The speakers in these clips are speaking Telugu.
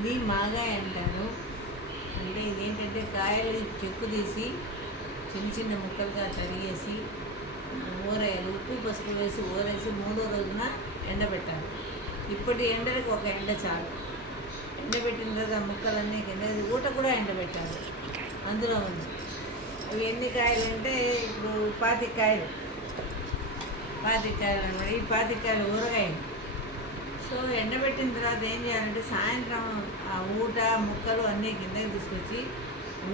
ఇది మాగాయ అంటారు. అంటే ఇదేంటంటే కాయలు చెక్కు తీసి చిన్న చిన్న ముక్కలుగా తరిగేసి ఊరేయాలి. ఉప్పు పసుపు వేసి ఊరేసి 3వ రోజున ఎండబెట్టాలి. ఇప్పటి ఎండలకు ఒక ఎండ చాలు. ఎండబెట్టిన తర్వాత ఆ ముక్కలన్నీ కింద ఊట కూడా ఎండబెట్టాలి. అందులో ఉంది అవి ఎన్ని కాయలు అంటే ఇప్పుడు 25 కాయలు అనమాట. ఈ 25 కాయలు ఊరగాయలు. సో ఎండబెట్టిన తర్వాత ఏం చేయాలంటే సాయంత్రం ఆ ఊట ముక్కలు అన్నీ కిందకి తీసుకొచ్చి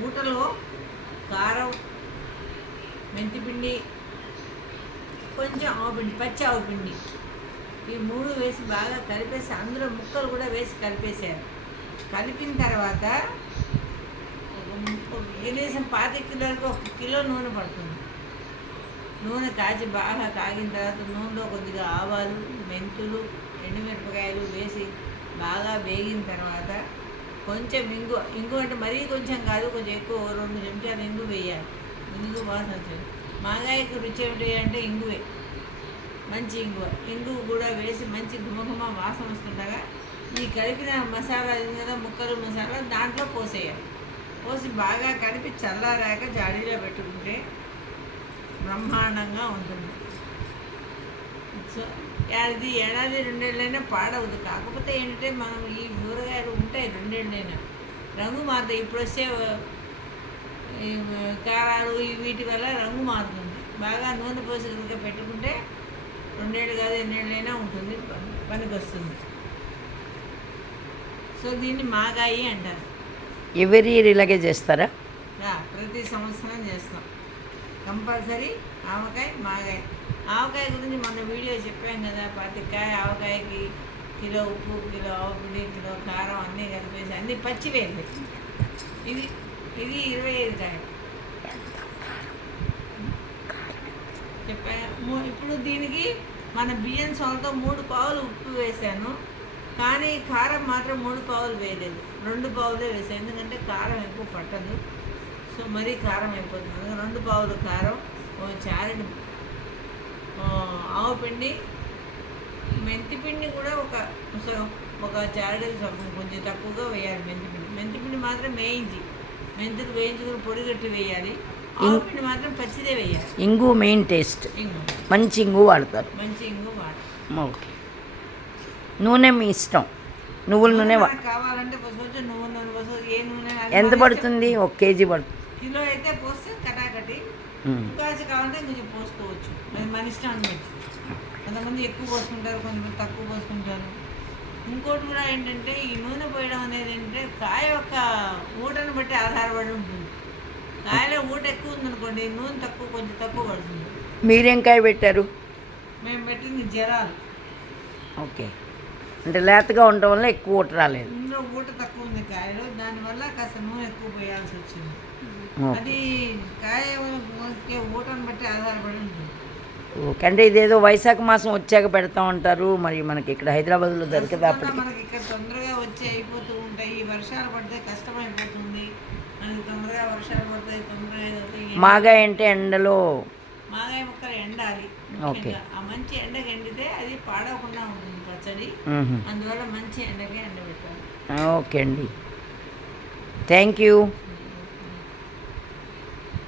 ఊటలో కారం, మెంతిపిండి, కొంచెం ఆవుపిండి, పచ్చి ఆవుపిండి ఈ 3 వేసి బాగా కలిపేసి అందులో ముక్కలు కూడా వేసి కలిపేసారు. కలిపిన తర్వాత కనీసం 25 కిలోలకు 1 కిలో నూనె పడుతుంది. నూనె కాచి బాగా కాగిన తర్వాత నూనెలో కొద్దిగా ఆవాలు, మెంతులు, ఎండుమిరపకాయలు వేసి బాగా వేగిన తర్వాత కొంచెం ఇంగు అంటే మరీ కొంచెం కాదు, కొంచెం ఎక్కువ 2 చెంచాలు ఇంగు వేయాలి. ఇంగు వాసన వచ్చేది. మాగాయకు రుచి ఏమిటి అంటే ఇంగువే, మంచి ఇంగు కూడా వేసి మంచి గుమగుమ వాసన వస్తుండగా ఈ కలిపిన మసాలా కదా ముక్కలు మసాలా దాంట్లో పోసేయాలి. పోసి బాగా కలిపి చల్లారాక జాడీలో పెట్టుకుంటే బ్రహ్మాండంగా ఉంటుంది. సో అది ఏడాది 2 ఏళ్ళైనా పాడవద్దు. కాకపోతే ఏంటంటే మనం ఈ ఊరగాయలు ఉంటాయి 2 ఏళ్ళైనా రంగు మారుతాయి. ఇప్పుడు వచ్చే కారాలు వీటి వల్ల రంగు మారుతుంది. బాగా నూనె పోసి కనుక పెట్టుకుంటే 2 ఏళ్ళు కాదు 8 ఏళ్ళైనా ఉంటుంది, పనికి వస్తుంది. సో దీన్ని మాగాయి అంటారు. ఎవరి ఇయర్ ఇలాగే చేస్తారా? ప్రతి సంవత్సరం చేస్తాం కంపల్సరీ. ఆవకాయ మాగాయ. ఆవకాయ గురించి మొన్న వీడియో చెప్పాం కదా. 25 కాయ ఆవకాయకి కిలో ఉప్పు, కిలో ఆవుపిండి, కిలో కారం అన్నీ కలిపేసి అన్నీ పచ్చివేయండి. ఇది 25 కాయ చెప్పా. ఇప్పుడు దీనికి మన బియ్యం సోలతో 3 పావులు ఉప్పు వేసాను, కానీ కారం మాత్రం 3 పావులు వేయలేదు, 2 పావులే వేసాను. ఎందుకంటే కారం ఎక్కువ పట్టదు, సో మరీ కారం అయిపోతుంది. 2 పావులు కారం, చారెడు ఆవుపిండి, మెంతిపిండి కూడా ఒక చారెడు కొంచెం తక్కువగా వేయాలి. మెంతిపిండి మాత్రం మెంతులు వేయించుకుని పొడిగట్టి వేయాలి. ఆవుపిండి మాత్రం పచ్చిదే వేయాలి. ఇంగు మెయిన్ టేస్ట్. మంచి ఇంగు వాడతారు. ఓకే. నూనె మీ ఇష్టం. నువ్వుల నూనె కావాలంటే పోసుకోవచ్చు, నువ్వుల నూనె పోసుకోవచ్చు. ఏ నూనె ఎంత పడుతుంది? 1 కేజీ పడుతుంది. కిలో అయితే పోస్తే కటాకటి. కాచి కావాలంటే కొంచెం పోసుకోవచ్చు, అది మన ఇష్టం అన్నమాట. కొంతమంది ఎక్కువ పోసుకుంటారు, కొంతమంది తక్కువ పోసుకుంటారు. ఇంకోటి కూడా ఏంటంటే ఈ నూనె పోయడం అనేది ఏంటంటే కాయ యొక్క ఊటను బట్టి ఆధారపడి ఉంటుంది. కాయలో ఊట ఎక్కువ ఉందనుకోండి, నూనె కొంచెం తక్కువ పడుతుంది. మీరేం కాయ పెట్టారు? మేము పెట్టింది జరాలు. ఓకే. అంటే లేతగా ఉండటం వల్ల ఎక్కువ ఊట రాలేదు. ఇందులో ఊట తక్కువ ఉంది కాయలో, దానివల్ల కాస్త నూనె ఎక్కువ పోయాల్సి వచ్చింది. అది కాయ ఊటను బట్టి ఆధారపడి ఉంటుంది. ఓకే. అంటే ఇదేదో వైశాఖ మాసం వచ్చాక పెడతా ఉంటారు, మరి మనకి ఇక్కడ హైదరాబాద్లో దొరకదా? మనకి ఇక్కడ తొందరగా వచ్చి అయిపోతూ ఉంటాయి. వర్షాలు పడితే కష్టమైపోతుంది మనకి. తొందరగా వర్షాలు పడతాయి, తొందరగా అవుతాయి. మాగాయ అంటే ఎండలో మాగాయ ముక్కలు ఎండాలి. ఓకే. ఆ మంచి ఎండకి ఎండితే అది పాడవకుండా ఉంటుంది పచ్చడి. అందువల్ల మంచి ఎండకే ఎండబెట్టాలి. ఓకే అండి, థ్యాంక్ యూ.